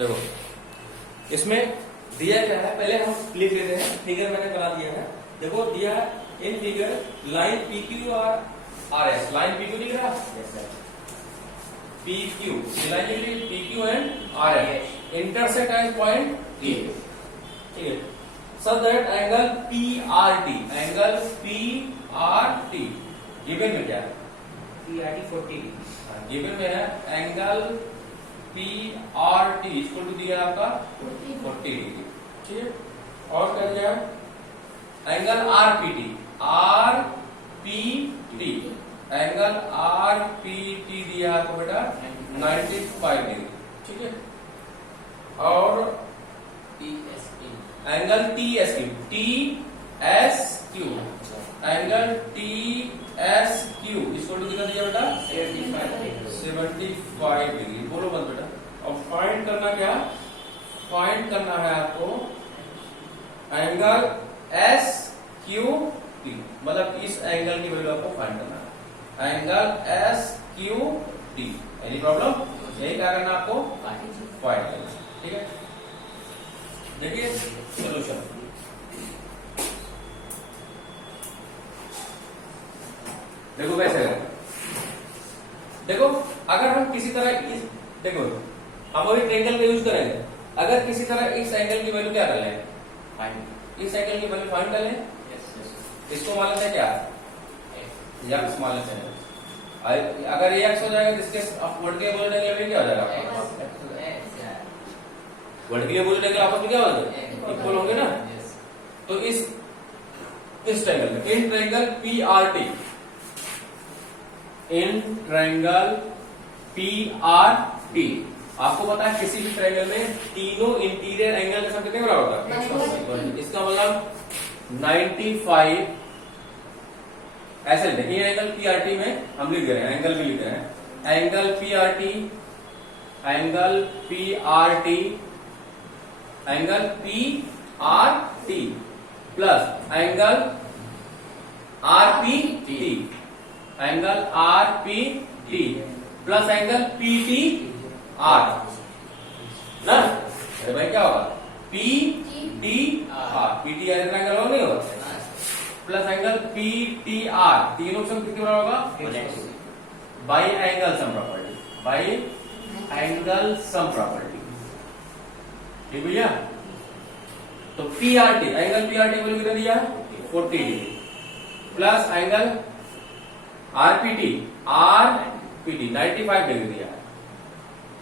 देखो इसमें दिया क्या है, पहले हम लिख लेते हैं। फिगर मैंने बना दिया है, देखो दिया है in figure line P Q और R S. Line P Q दिख रहा है, पी क्यू लाइन लिख ली, P Q and R S intersect at point A, ठीक है। So that angle P R T, angle P R T given में क्या है, पी आर टी 40 गिवन में है angle P R T equal to दिया आपका 40 डिग्री, ठीक है। और कर दिया angle R P T, R P T angle R P T दिया आपको बेटा 95 डिग्री, ठीक है। और angle T S Q, T S Q angle T S Q इसको कितना दिया बेटा 75 डिग्री। बोलो बंद बेटा। अब फाइंड करना क्या, फाइंड करना है आपको एंगल एस क्यू टी, मतलब इस एंगल की वैल्यू आपको फाइंड करना है, angle S Q T. Any problem? यही क्या करना आपको फाइंड करना, ठीक है। देखिए सोल्यूशन, देखो कैसे है। देखो अगर हम किसी तरह इस, देखो हम अभी ट्रायंगल का यूज करेंगे। अगर किसी तरह इस एंगल की वैल्यू क्या कर लें, इस एंगल की वैल्यू फाइंड कर लें, इसको मान लेते हैं क्या, एक्स मान लेते हैं। अगर ये एक्स हो जाएगा तो इसके वर्टिकल बुलेट एंगल में क्या हो जाएगा, वर्टिकल बुलेट एंगल आपस में क्या हो जाएगा, इक्वल होंगे ना। तो इस ट्रायंगल में in triangle P R T, in triangle P R T, आपको पता है किसी भी ट्रायंगल में तीनों इंटीरियर एंगल का सम कितने बराबर होता है, इसका मतलब 95। ऐसे देखिए एंगल पी आर टी में हम लिख रहे हैं, एंगल भी लिख रहे हैं, angle P R T, angle P R T, angle P R T plus angle R P T, angle R P T plus angle P T are ना। अरे भाई क्या होगा, P T R, P T R angle होगा नहीं होगा, plus angle P T are, तीनों सम कितने बराबर होगा, by angle sum property, by angle sum property, ठीक भैया। तो P R T, angle P R T value कितना दिया 40 degree plus angle R P T 95 degree दिया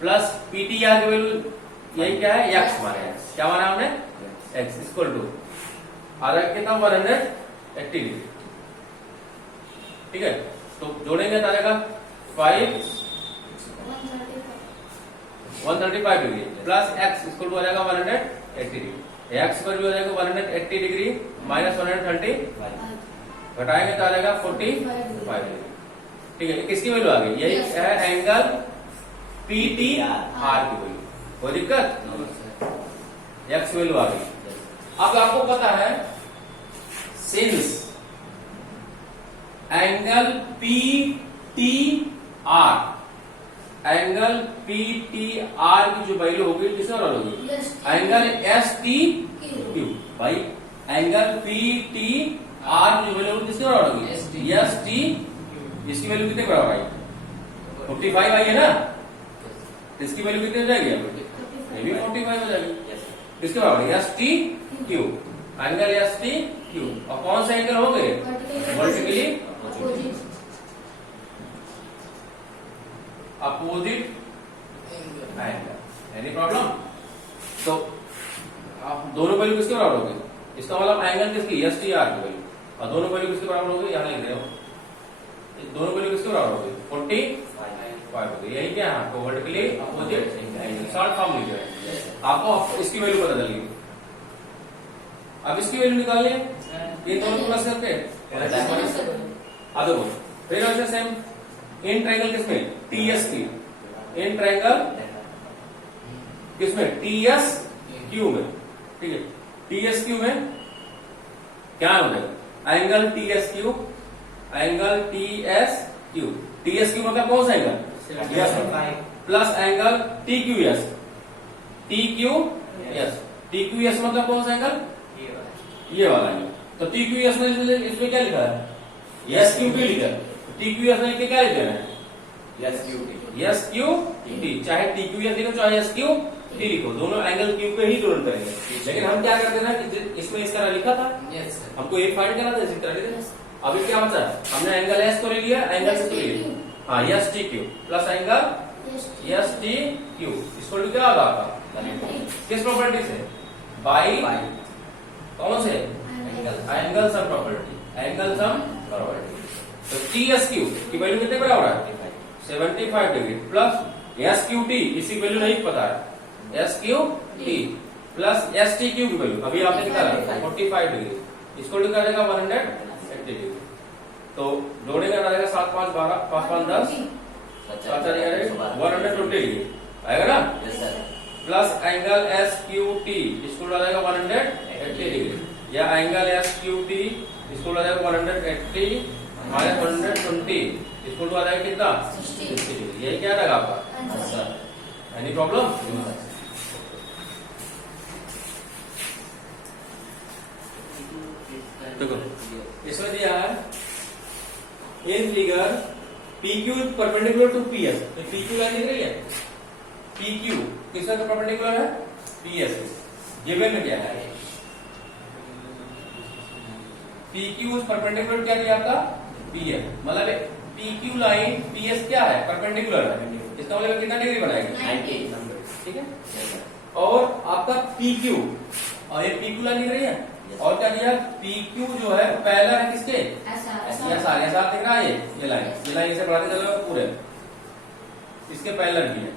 प्लस पीटीआर की वैल्यू यही क्या है, एक्स माना है। क्या माना हमने, एक्स इक्वल टू आधा कितना 180 डिग्री, ठीक है। तो जोड़ेंगे तो आ जाएगा 135 degree plus X equal to आ जाएगा 180 डिग्री। एक्स पर भी हो जाएगा 180 डिग्री माइनस 130, घटाएंगे तो आ जाएगा 45 डिग्री, ठीक है। किसकी वैल्यू आ गई, यही है एंगल पी टी आर की वैल्यू, कोई दिक्कत, एक्स वैल्यू आ गई। अब आपको पता है since angle P T are, angle P T R की जो वैल्यू होगी किससे बराबर होगी, एंगल एस टी क्यू। भाई एंगल पी टी आर की जो वैल्यू होगी किसके बराबर होगी, एस टी, इसकी वैल्यू कितने बराबर आई 45 आई है ना, इसकी वैल्यू कितनी हो जाएगी, ये भी 45 हो जाएगी। किसके बराबर, S T Q, angle S T Q. और कौन से एंगल होंगे, vertically opposite angle. Any problem? तो दोनों वैल्यू किसके बराबर होगी, इसका मतलब एंगल किसकी, एस टी आर की वैल्यू, और दोनों वैल्यू किसके बराबर होगी, यहां लिख रहे हो, दोनों वैल्यू किसके बराबर होगी 45 होगी। यही क्या है आपको vertically opposite angle, short form लिख रहे हैं। आपको इसकी वैल्यू पता चल गई, अब इसकी वैल्यू निकालिए, ये दोनों प्लस करके देखो फिर वैसे सेम इन ट्रायंगल किसमें, टीएस की, इन ट्रायंगल किसमें, टीएस क्यू में, ठीक है। टीएस क्यू में क्या हो जाएगा, angle TS Q, angle TS Q, TS Q मतलब कौन सा angle, plus angle T Q S, T Q S. T Q S मतलब कौन सा एंगल? ये वाला एंगल। तो टी क्यू एस में इसमें क्या लिखा है? एस क्यू टी लिखा है। टी क्यू एस में लिख के क्या लिख रहे हैं? S Q T. S Q T, चाहे टी क्यू एस लिखो चाहे एस क्यू टी लिखो, दोनों एंगल क्यू पे ही तुरंत करेंगे। लेकिन हम क्या करते हैं कि इसमें इस तरह लिखा था, यस हमको एक फाइंड करना था इसी तरह। अभी क्या बचा? हमने एंगल एस को ले लिया, एंगल से ले लिया। हाँ, S T Q plus angle S T Q इसको क्या होगा आपका? किस प्रॉपर्टी से? बाई कौन से? Angle sum property. Angle sum property. तो टी एस क्यू की वैल्यू कितने बराबर है? 75 degree plus S Q T, इसी वैल्यू नहीं पता है, S Q T plus S T Q की वैल्यू अभी आपने निकाला 45 डिग्री, इसको निकालेगा 180 डिग्री। तो जोड़ेगा रहेगा 7 5 12 5 5 10 120 डिग्री आएगा ना। Plus angle S Q T इसको डालेगा 180 डिग्री, या एंगल एस क्यू टी इसको डालेगा 180 माइनस 120 इसको आ जाएगा कितना? 60 डिग्री। यही क्या रहेगा आपका आंसर। Any problem? देखो इसमें दिया है in figure PQ perpendicular to PS। तो PQ लाइन दिख रही है, PQ किसका परपेंडिकुलर है? PS। गिवन में क्या है? PQ परपेंडिकुलर क्या दिया आपका? PS। मतलब PQ लाइन PS क्या है? परपेंडिकुलर है। इसका मतलब कितना डिग्री बनाएगी? 90। ठीक है। और आपका PQ और ये PQ लाइन दिख रही है, और क्या दिया? PQ जो है पहला है किसके? ऐसा दिख रहा है ये लाइन इसे बढ़ाते चलो पूरे, इसके पैरेलल भी है,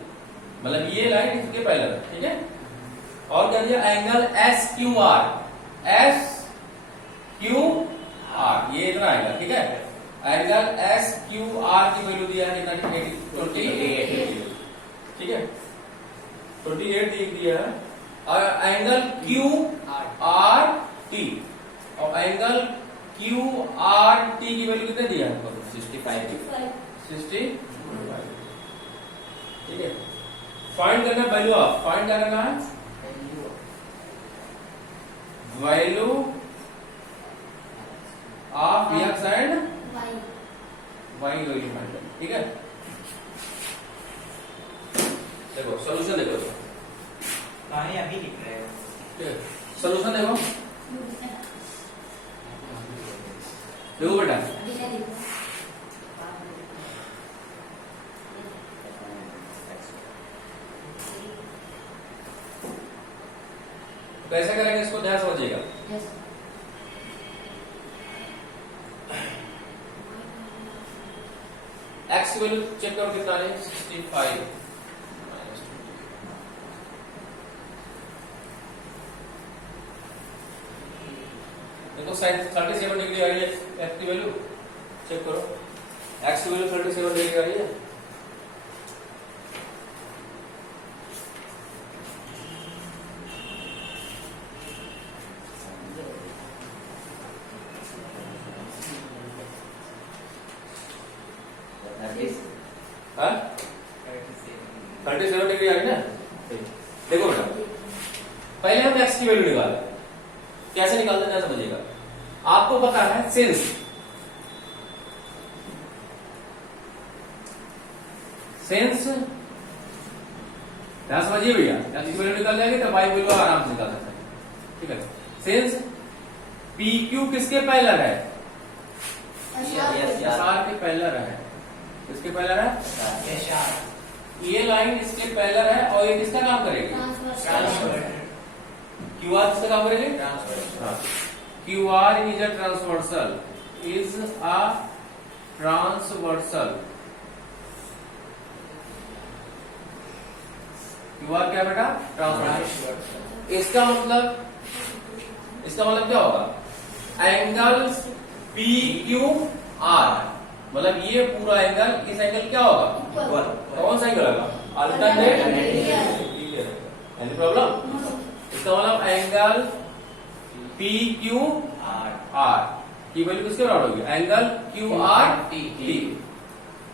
मतलब ये लाइन इसके पैरेलल है। ठीक है। और क्या दिया? एंगल एस क्यू आर, ये इतना आएगा। ठीक है। एंगल एस क्यू आर की वैल्यू दिया है कितना? 28। ठीक है, 28 दिया है। और एंगल क्यू आर टी, और एंगल क्यू आर टी की वैल्यू कितने दिया है? 65। ठीक है। फाइंड करना वैल्यू ऑफ, फाइंड क्या करना है? Value of x and y value find करना। ठीक है। देखो सॉल्यूशन देखो, अभी लिख रहे हैं। ठीक है, सॉल्यूशन देखो। देखो बेटा, कैसे करेंगे इसको ध्यान समझिएगा। एक्स की वैल्यू चेक करो कितना है? 65। देखो 37 डिग्री आ रही है एक्स की वैल्यू, चेक करो। एक्स की वैल्यू 37 डिग्री आ रही है। हाँ, 37 डिग्री आ रही है ना। देखो बेटा, पहले हम एक्स की वैल्यू निकालें। कैसे निकालते हैं समझिएगा। आपको पता है सेंस, ध्यान समझिए भैया, एक्स की वैल्यू निकाल जाएगी तो वाई वैल्यू आराम से निकाल सकते हैं। ठीक है। सेंस PQ किसके पैरेलल है? SR के पैरेलल है। किसके पैरेलल है? ये लाइन इसके पैरेलल है, और ये किसका काम करेगी? QR किसका काम करेगी? QR is a transversal, is a transversal। QR क्या बेटा? ट्रांसवर्सल। इसका मतलब क्या होगा? एंगल PQR, मतलब ये पूरा एंगल, इस एंगल क्या होगा? कौन सा एंगल होगा? अल्टरनेट। Any problem? इसका मतलब एंगल PQR की वैल्यू किसके बराबर होगी? Angle QRT।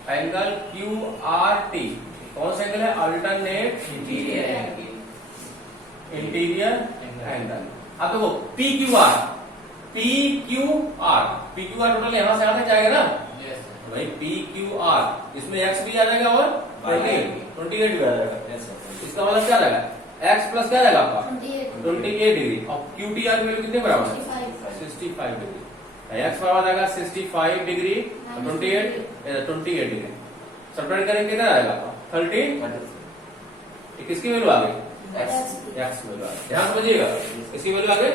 एंगल QRT कौन सा एंगल है? Alternate interior angle. Interior angle. अब देखो P Q R, P Q R, P Q are total यहां से यहां तक जाएगा ना Yes, sir. भाई, पी क्यू आर, इसमें एक्स भी आ जाएगा और 28 भी आ जाएगा। Yes, sir. इसका मतलब क्या रहेगा, एक्स प्लस क्या रहेगा आपका 28 डिग्री, और क्यू टी आर की वैल्यू कितने बराबर है 65 डिग्री। एक्स बराबर आ जाएगा 65 डिग्री, 28 डिग्री, सब्ट्रैक्ट करेंगे कितना आएगा 30। ये किसकी वैल्यू आ गई, एक्स की वैल्यू आ गई। ध्यान समझिएगा, इसकी वैल्यू आ गई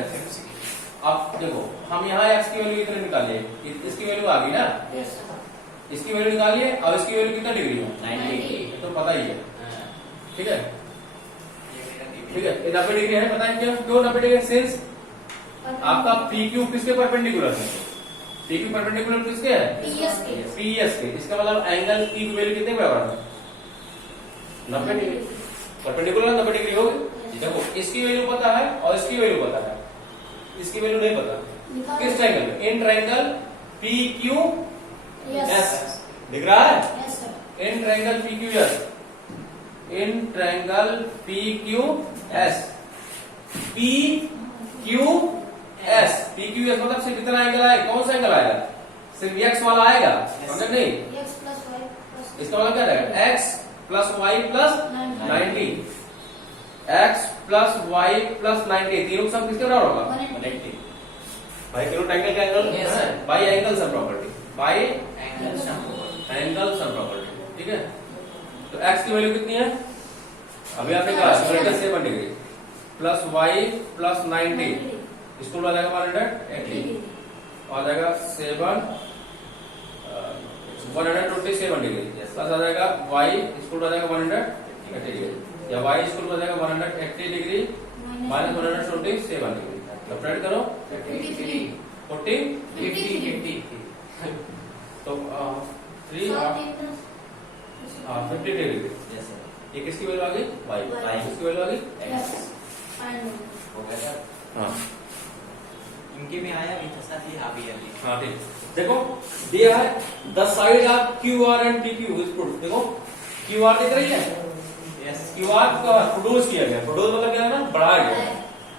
एक्स। अब देखो हम यहाँ एक्स की वैल्यू कितने निकालिए, इसकी वैल्यू आ गई ना, Yes, sir. इसकी वैल्यू निकालिए, और इसकी वैल्यू कितना डिग्री है 90. ये तो पता ही है, हाँ. ठीक है ये ठीक है। ये 90 डिग्री है, बताएं क्यों 90 डिग्री, सिंस आपका पी क्यू किसके परपेंडिकुलर है, पी क्यू परपेंडिकुलर किसके है, पी एस के। इसका मतलब एंगल की वैल्यू कितने बराबर है 90 डिग्री, परपेंडिकुलर 90 डिग्री होगी। देखो इसकी वैल्यू पता है और इसकी वैल्यू पता है, इसकी वैल्यू नहीं पता। किस ट्रायंगल में, in triangle P Q S, दिख रहा है, in triangle P Q S, in triangle P Q S, P Q S, P Q S मतलब सिर्फ इतना एंगल आएगा, कौन सा एंगल आएगा, सिर्फ एक्स वाला आएगा, समझ नहीं। इसका मतलब क्या रहेगा, x plus y plus 90, x plus y plus 90, तीनों का सम किसके बराबर होगा 180। भाई तीनों ट्रायंगल का angle Yes, sir. By angle sum property, by Angle sum over. Angle sum property, ठीक है। तो एक्स की वैल्यू कितनी है, अभी आपने कहा 7 डिग्री प्लस वाई प्लस 90, इसको आ जाएगा 180, आ जाएगा 127 डिग्री, प्लस आ जाएगा वाई, इसको आ जाएगा 180 डिग्री, या वाई इसको आ जाएगा 180 डिग्री माइनस 127 डिग्री। सब्ट्रैक्ट करो 40 50. तो 3 50 डिग्री। Yes, sir. ये किसकी वैल्यू आ गई, वाई, Y. किसकी वैल्यू आ गई, हो गया सर, हाँ इनके में आया भी था साथ ही अभी हाँ ठीक। देखो दिया है the side of Q R and P Q is proof. देखो क्यू आर दिख रही है, यस क्यू आर का प्रोड्यूस किया गया, प्रोड्यूस मतलब क्या है ना, बढ़ाया गया।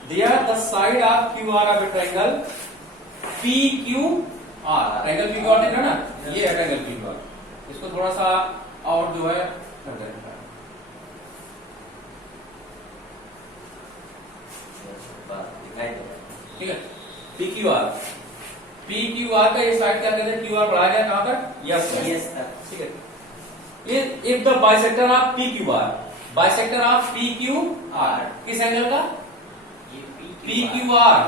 दिया the side of Q R of A triangle P Q are, triangle P Q are दिख रहा है ना, ये है ट्रायंगल पी क्यू आर। इसको थोड़ा सा और जो है कर देना, दिखाई दे रहा ठीक है। P Q R, P Q are का ये साइड क्या कहते हैं, क्यू आर बढ़ाया गया कहां तक, यस है। यस सर, ठीक है। ये if the bisector of P Q are, bisector of P Q are, किस एंगल का, ये पी क्यू आर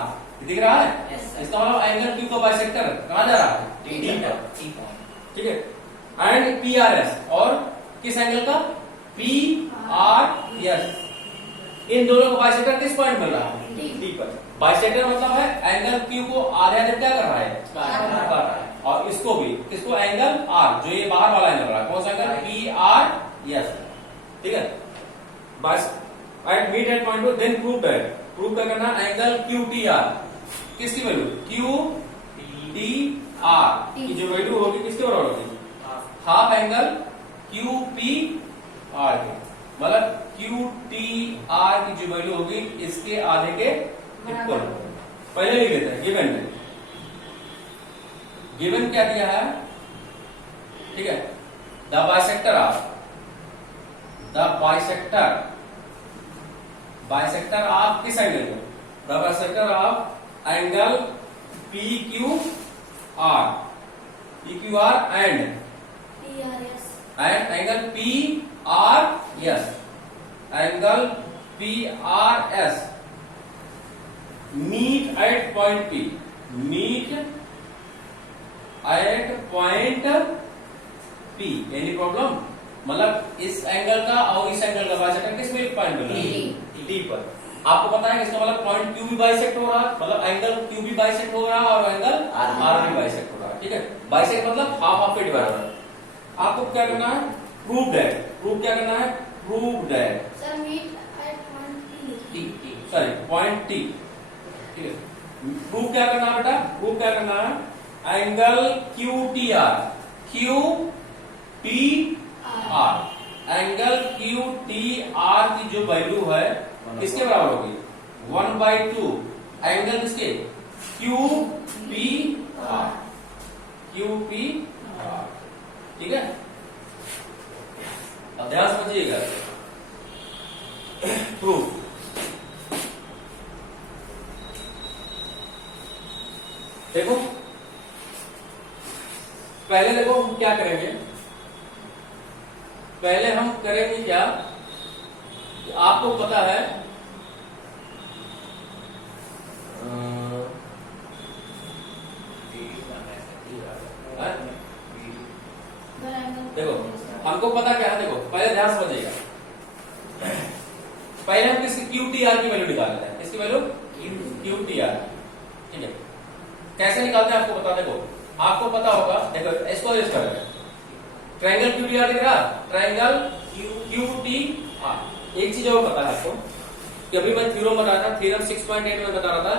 दिख रहा है, Yes, sir. इसका मतलब एंगल क्यू का बाइसेक्टर कहां जा रहा है, टी डी पर, पॉइंट ठीक है। एंड पी आर एस, और किस एंगल का, पी आर एस, इन दोनों का बाइसेक्टर किस पॉइंट मिल रहा है, डी पर। बाइसेक्टर मतलब है एंगल क्यू को आधे आधे क्या कर रहा है, काट रहा है, और इसको भी, किसको, एंगल आर, जो ये बाहर वाला एंगल रहा है, कौन सा एंगल, पी आर एस, ठीक है। बस at meet at point, then prove that, prove क्या करना, एंगल क्यू टी आर, किसकी वैल्यू, क्यू टी आर की जो वैल्यू होगी किसके बराबर होगी, half angle Q P R के, मतलब क्यू टी आर की जो वैल्यू होगी इसके आधे के इक्वल। पहले लिख लेते हैं गिवन में, गिवन क्या दिया है, ठीक है। The bisector of, the bisector, bisector of किस एंगल में, the bisector of angle P Q R, P Q R and angle P R S, angle P R S meet at point P, meet at point P, any problem, मतलब इस angle का और इस angle का bisector किस में point मिल रहा है, डी पर। आपको पता है कि इसका मतलब पॉइंट क्यू भी बाइसेक्ट हो रहा है, मतलब एंगल क्यू भी बाइसेक्ट हो रहा है और एंगल आर भी बाइसेक्ट हो रहा है, ठीक है। बाइसेक्ट मतलब हाफ ऑफ इट बराबर है। आपको क्या करना है, प्रूव दैट, प्रूव क्या करना है, prove that, sorry point T, ठीक है। प्रूव क्या करना है बेटा, प्रूव क्या करना है, angle Q T are, Q T are, angle Q T R की जो वैल्यू है किसके बराबर होगी? 1/2 एंगल किसके? QPR। QPR, ठीक है। अब ध्यान समझिएगा, प्रूफ। देखो पहले देखो हम क्या करेंगे, पहले हम करेंगे क्या, आपको पता है देखो हमको पता क्या है, देखो पहले ध्यान समझिएगा, पहले हम किसकी QTR की वैल्यू निकालते हैं, इसकी वैल्यू QTR, ठीक है। कैसे निकालते हैं आपको बता, देखो आपको पता होगा, देखो इसको यूज कर रहे हैं, ट्रायंगल QTR दिख रहा, ट्रायंगल QTR। एक चीज और पता है आपको कि अभी मैं थ्योरम बता रहा था, थ्योरम 6.8 में बता रहा था,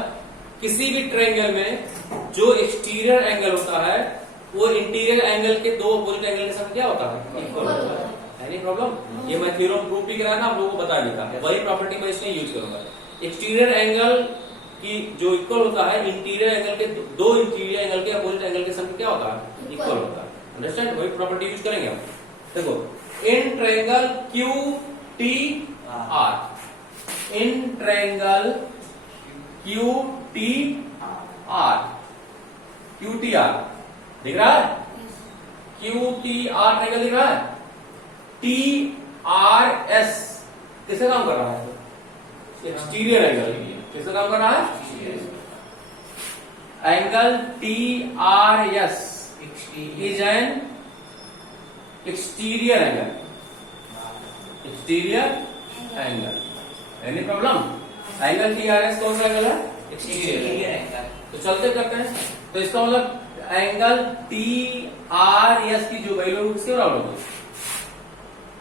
किसी भी ट्रायंगल में जो एक्सटीरियर एंगल होता है वो इंटीरियर एंगल के दो अपोजिट एंगल के साथ क्या होता है? इक्वल होता है। Any problem? ये मैं थ्योरम प्रूफ भी कराया ना आप लोगों को, बता दिया था, वही प्रॉपर्टी मैं इसमें यूज करूंगा। एक्सटीरियर एंगल की जो इक्वल होता है इंटीरियर एंगल के दो इंटीरियर एंगल के अपोजिट एंगल के साथ क्या होता है? इक्वल होता है। अंडरस्टैंड? वही प्रॉपर्टी यूज करेंगे हम। देखो in triangle QTR, in triangle QTR दिख रहा है? QTR ट्रायंगल दिख रहा है? TRS किससे काम कर रहा है? एक्सटीरियर एंगल किससे काम कर रहा है? Angle TRS is an exterior angle, exterior angle. Any problem? Angle TRS कौन सा एंगल है? Exterior angle. तो चलते करते हैं, तो इसका मतलब एंगल TRS की जो वैल्यू होगी किसके बराबर होगी?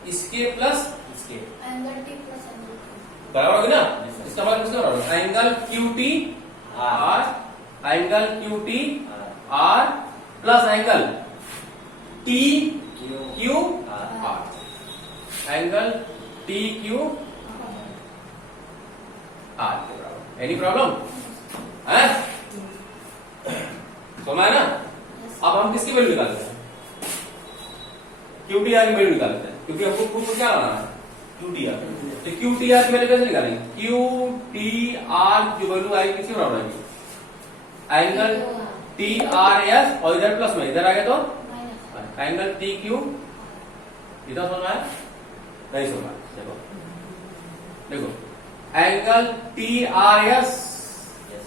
इसके प्लस इसके, angle T plus angle T बराबर होगी ना? इसका मतलब किसके बराबर होगा? Angle QTR, angle QTR plus angle TQR, angle TQR के बराबर। एनी प्रॉब्लम है? समझ ना? अब हम किसकी वैल्यू निकालते हैं? QTR की वैल्यू निकालते हैं, क्योंकि हमको प्रूफ क्या बनाना है? QTR। तो QTR की वैल्यू कैसे निकालेंगे? QTR की वैल्यू आएगी किसके बराबर आएगी? एंगल TRS और इधर प्लस में, इधर आ गया तो माइनस एंगल TQ। इधर सुना है? नहीं सुना? देखो देखो एंगल TRS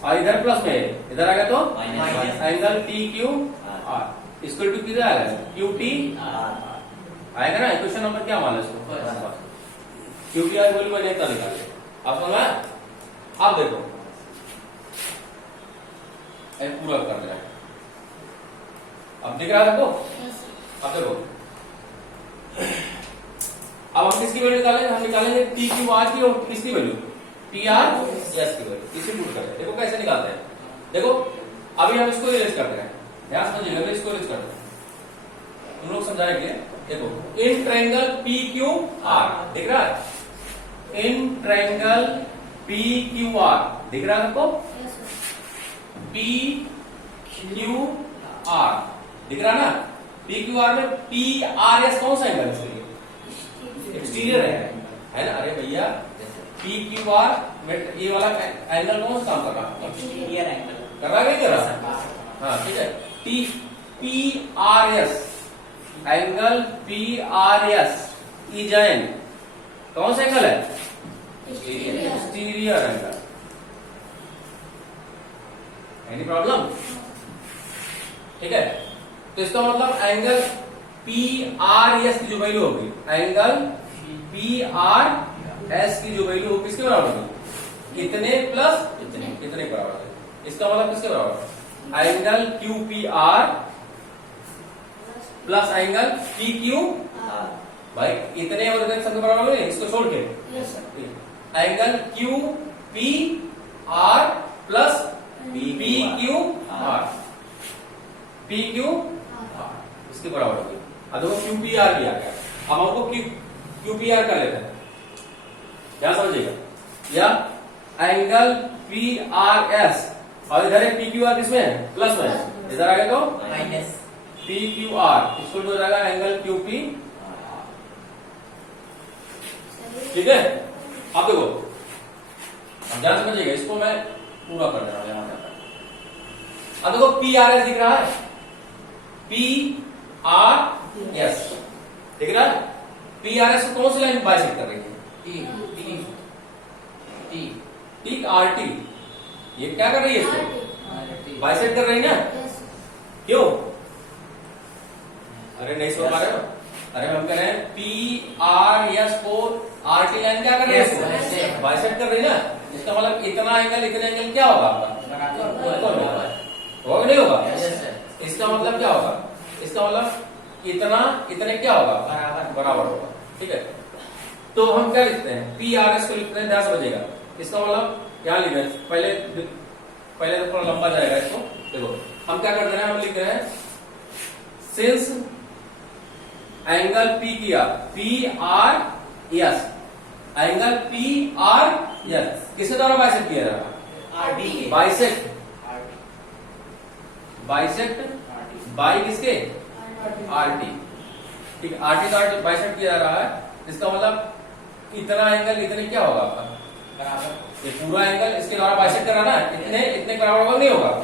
और इधर प्लस में, इधर आ गया तो minus angle TQR equal to किधर आएगा? QTR आएगा ना? क्वेश्चन नंबर क्या माना इसको? QTR वैल्यू मैंने इतना निकाले। आप समझ में? अब देखो पूरा कर रहा है, अब दिख रहा है आपको? अब देखो अब हम किसकी वैल्यू निकालेंगे? हम निकालेंगे TQR की और किसकी वैल्यू? TRS की वैल्यू। इसे पुट करते हैं, देखो कैसे निकालते हैं। देखो अभी हम इसको इरेज करते हैं, ध्यान समझिएगा, अभी इसको इरेज करते हैं, हम लोग समझाएंगे। देखो इन ट्रायंगल PQR दिख रहा है? इन ट्रायंगल PQR दिख रहा है आपको? PQR दिख रहा है ना? PQR में TRS कौन सा एंगल है? एक्सटीरियर है ना? अरे भैया PQR में ये वाला एंगल कौन सा काम कर रहा है? एक्सटीरियर एंगल कर रहा है, नहीं कर रहा? हाँ ठीक है। PRS angle PRS is an कौन सा एंगल है? Exterior angle. Any problem? ठीक है, तो इसका मतलब एंगल PRS की जो वैल्यू होगी, एंगल PRS की जो वैल्यू होगी किसके बराबर होगी? इतने प्लस इतने बराबर है। इसका मतलब किसके बराबर? Angle QPR plus angle PQR। भाई इतने और इतने सबके बराबर है, इसको छोड़ के angle QPR plus PQR, PQR इसके बराबर होगी। अब देखो QPR भी आ गया, अब हमको QPR कर लेते हैं, क्या समझिएगा? या एंगल पी आर एस, और इधर है पी क्यू आर किसमें है, प्लस में, इधर आगे तो माइनस पी क्यू आर, इसको हो जाएगा एंगल क्यू पी। ठीक है, अब देखो, अब ध्यान समझिएगा, इसको मैं पूरा कर दे रहा हूं यहां तक। अब देखो पी आर एस दिख रहा है, पी आर एस दिख रहा है। पी आर एस को कौन सी लाइन बाइसेक्ट कर रही है, टी टी टी ठीक आर टी, ये क्या कर रही है, इसको बाइसेक्ट कर रही है ना, क्यों? अरे नहीं समझ पा रहे हो, अरे हम कह रहे हैं पी आर एस को आर टी लाइन क्या कर रही है, इसको बाइसेक्ट कर रही है ना, इसका मतलब इतना एंगल क्या होगा आपका, होगा नहीं होगा, इसका मतलब क्या होगा, इसका मतलब इतने क्या होगा, बराबर होगा। ठीक है, तो हम क्या लिखते हैं, पी आर एस को लिखते हैं, ध्यान समझिएगा, इसका मतलब क्या लिख रहे हैं, पहले तो थोड़ा लंबा जाएगा इसको। देखो हम क्या करते हैं, हम लिख रहे हैं सिंस एंगल पी किया, P R S, angle P R S किसके द्वारा बाइसेक्ट किया जा रहा है, आरटी बाइसेक्ट, बाई किसके, आर टी। ठीक है, आर टी द्वारा बाइसेक्ट किया जा रहा है, इसका मतलब इतना एंगल इतने क्या होगा आपका, बराबर, ये पूरा एंगल इसके द्वारा बाइसेक्ट कराना है, इतने बराबर होगा नहीं होगा,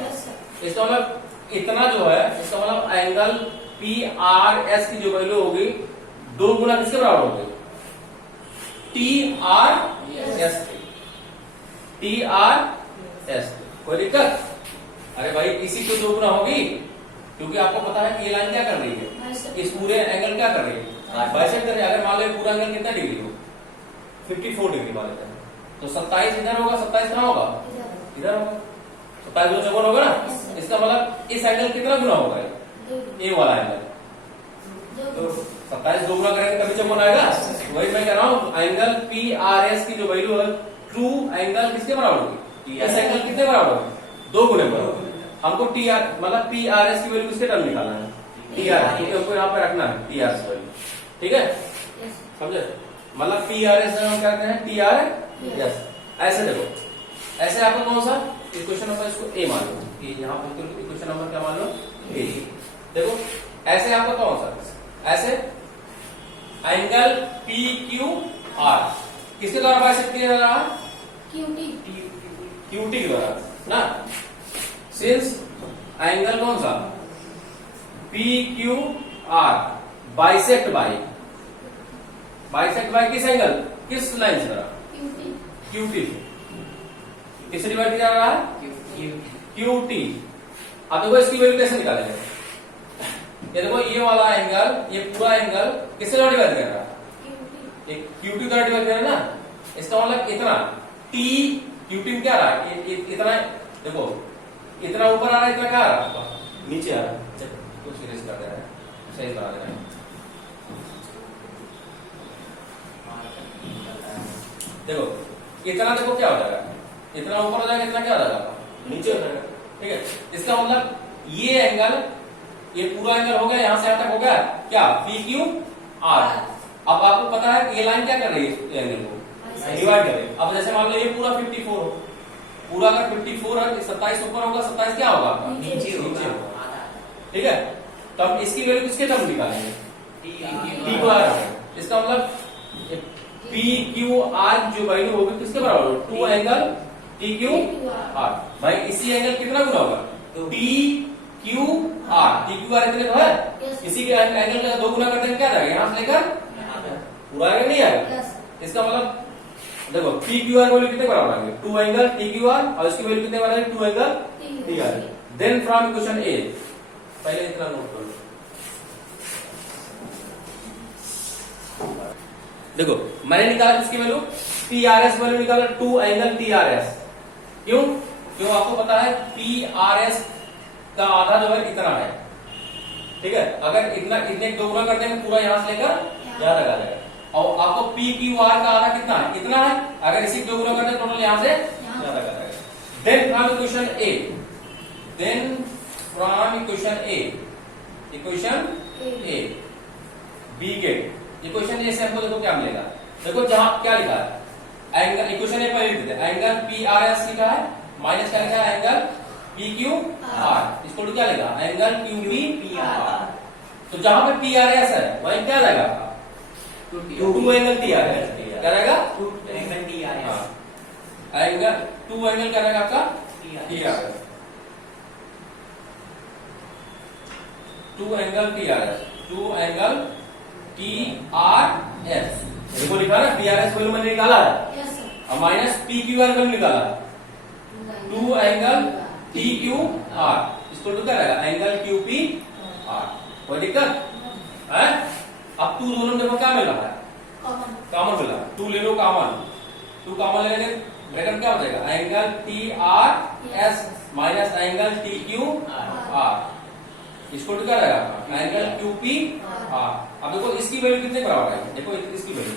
इसका मतलब इतना जो है, इसका मतलब एंगल पी आर एस की जो वैल्यू होगी 2 गुना किसके बराबर होगी, T R S, T R S. कोई दिक्कत? अरे भाई इसी को 2 गुना होगी, क्योंकि आपको पता है कि ये लाइन क्या कर रही है, इस पूरे एंगल क्या कर रही है, बाइसेक्ट कर रही है। अगर मान लो पूरा एंगल कितना डिग्री हो, 54 डिग्री मान लेते हैं, तो 27 इधर होगा, 27 कहां होगा, इधर होगा, 27 2 चौवन होगा ना, इसका मतलब इस एंगल कितना गुना होगा, ए वाला एंगल, तो 27 2 गुना करेंगे तभी चौवन आएगा। वही मैं कह रहा हूं, एंगल पी आर एस की जो वैल्यू है, ट्रू एंगल किसके बराबर होगी, इस एंगल कितने बराबर होगी, 2 गुने बराबर। हमको टी आर मतलब पी आर एस की वैल्यू किसके टर्म निकालना है, टी आर, क्योंकि हमको यहाँ पे रखना है टी आर एस वैल्यू। ठीक है, समझे, मतलब पी आर एस हम क्या कहते हैं, टी आर एस। ऐसे देखो, ऐसे आपको कौन सा इक्वेशन नंबर, इसको ए मान लो, कि यहाँ पर इक्वेशन नंबर क्या मान लो, ए। देखो ऐसे आपको कौन सा, ऐसे एंगल पी क्यू आर किसके द्वारा बाइसेक्ट किया जा रहा है, क्यूटी के द्वारा ना, सिंस एंगल कौन सा, P Q are bisect by किस एंगल, किस लाइन से, क्यूटी, किससे डिवाइड किया जा रहा है, क्यूटी। अब देखो इसकी वैल्यू कैसे निकालेंगे, ये देखो ये वाला एंगल, ये पूरा एंगल किससे डिवाइड कर रहा है, एक क्यूटी द्वारा डिवाइड कर रहा है ना, इसका मतलब इतना टी, क्यूटी क्या रहा है, इतना, देखो इतना ऊपर आ रहा है, इतना क्या आ रहा है, नीचे आ रहा है, तो सीरीज कर दे रहा है, सही बना दे रहा है। देखो इतना, देखो क्या हो जाएगा, इतना ऊपर हो जाएगा, इतना क्या हो जाएगा, नीचे हो जाएगा। ठीक है, इसका मतलब ये एंगल, ये पूरा एंगल हो गया, यहां से यहां तक हो गया क्या, पी क्यू आर। अब आपको पता है कि ये लाइन क्या कर रही है, एंगल को डिवाइड कर रही है। अब जैसे मान लो ये पूरा 54 हो, पूरा अगर 54 है, 27 ऊपर होगा, 27 क्या होगा, नीचे होगा। होगा, ठीक है, तो अब इसकी वैल्यू किसके टर्म निकालेंगे, पी क्यू आर। इसका मतलब पी क्यू आर जो वैल्यू होगी किसके बराबर होगी, 2 एंगल टी क्यू आर। भाई इसी एंगल कितना गुना होगा, T Q are, T Q are इतने तो है, इसी के एंगल का 2 गुना करते हैं, क्या जाएगा, यहां से लेकर पूरा एंगल नहीं आएगा। इसका मतलब देखो पी क्यू आर वैल्यू कितने बराबर आएंगे, 2 एंगल टी क्यू आर, और इसकी वैल्यू कितने बराबर, 2 angle T R. Then from equation A, पहले इतना नोट कर लो। देखो मैंने निकाला किसकी value, P R S value निकाला, 2 एंगल टी आर एस। क्यों, जो आपको पता है पी आर एस का आधा जो है इतना है। ठीक है, अगर इतने 2 गुना कर देंगे, पूरा यहां से लेकर यहां तक आ जाएगा। और आपको पी क्यू आर का आधा कितना है, इतना है, अगर इसी 2 गुना कर दें टोटल यहां से यहां तक आ जाएगा। Then from equation A, equation A B get, equation A से हमको देखो क्या मिलेगा। देखो जहां क्या लिखा है, एंगल इक्वेशन ए पर लिख देते हैं, एंगल पी आर एस लिखा है, माइनस क्या लिखा है, एंगल पी क्यू आर, इसको क्या लिखा, एंगल क्यू पी आर। तो जहां पे पी आर एस है वही क्या रहेगा, two angle T R S, क्या रहेगा, angle T R S, angle two angle क्या रहेगा आपका, T R S, two angle T R S, two angle T R S, देखो लिखा ना, पी आर एस वैल्यू मैंने निकाला है, Yes, sir. और minus P Q R value निकाला है, two angle T Q R, इसको तो क्या रहेगा, एंगल क्यू पी आर, कोई दिक्कत है। अब टू दोनों में देखो क्या मिल रहा है, Common. कॉमन मिला, टू ले लो कॉमन, टू कॉमन लेने ब्रैकेट में क्या हो जाएगा, angle T R S minus angle T Q R, इसको तो क्या रहेगा, एंगल क्यू पी आर। अब देखो इसकी वैल्यू कितने बराबर आएगी, देखो इसकी value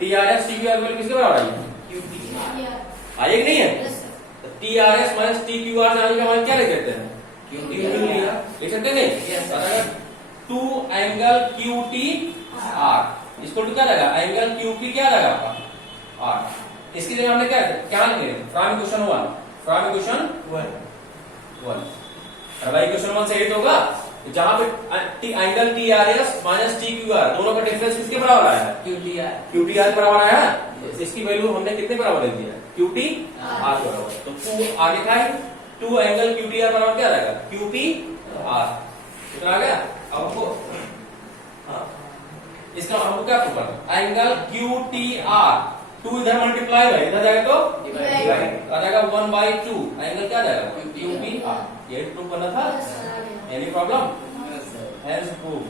T R S T Q R value किसके बराबर आएगी, क्यू पी आर, Yeah. आएगी नहीं है, Yes, sir. T R S minus T Q are जाने के बाद क्या लिख देते हैं, क्यू क्यू पी पी लिखा, लिख सकते नहीं, two angle Q T R, इसको तो क्या लगा, एंगल क्यू पी क्या लगा आपका आर, इसकी जगह हमने क्या लिखे, from equation one, from equation one, भाई इक्वेशन वन से हिट होगा, जहां पे angle T R S minus T Q are दोनों का डिफरेंस किसके बराबर आया है, Q T are, Q T R बराबर आया है, इसकी वैल्यू हमने कितने बराबर लिख दिया, क्यू टी आर बराबर, तो टू आगे था, two angle Q T R बराबर क्या रहेगा, क्यू पी आर, इतना आ गया। अब हमको इसका हमको क्या प्रूव करना, angle Q T R, two इधर मल्टीप्लाई है, इधर जाएगा तो Divide. आ जाएगा 1/2, एंगल क्या जाएगा, क्यू पी आर, ये प्रूव करना था, Yes, sir. Any problem, has proved.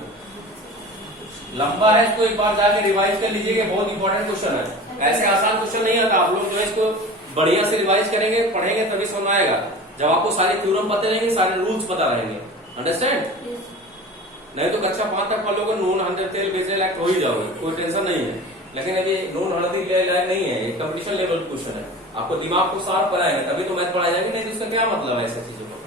लंबा है, इसको एक बार जाके रिवाइज कर लीजिएगा, बहुत इंपॉर्टेंट क्वेश्चन है, ऐसे आसान क्वेश्चन नहीं आता, आप लोग जो है इसको बढ़िया से रिवाइज करेंगे, पढ़ेंगे तभी समझ में आएगा, जब आपको सारे थ्योरम पता रहेंगे, सारे रूल्स पता रहेंगे, अंडरस्टैंड। Yes. नहीं तो कक्षा 5 तक पढ़ लोगे, नून हल्दी तेल बेचे लायक हो ही जाओगे, कोई टेंशन नहीं है, लेकिन अभी नून हल्दी लायक नहीं है, ये कंपटीशन लेवल क्वेश्चन है, आपको दिमाग को साफ कराएंगे तभी तो मैथ पढ़ाया जाएगा, नहीं तो इसका क्या मतलब है ऐसी चीजों को।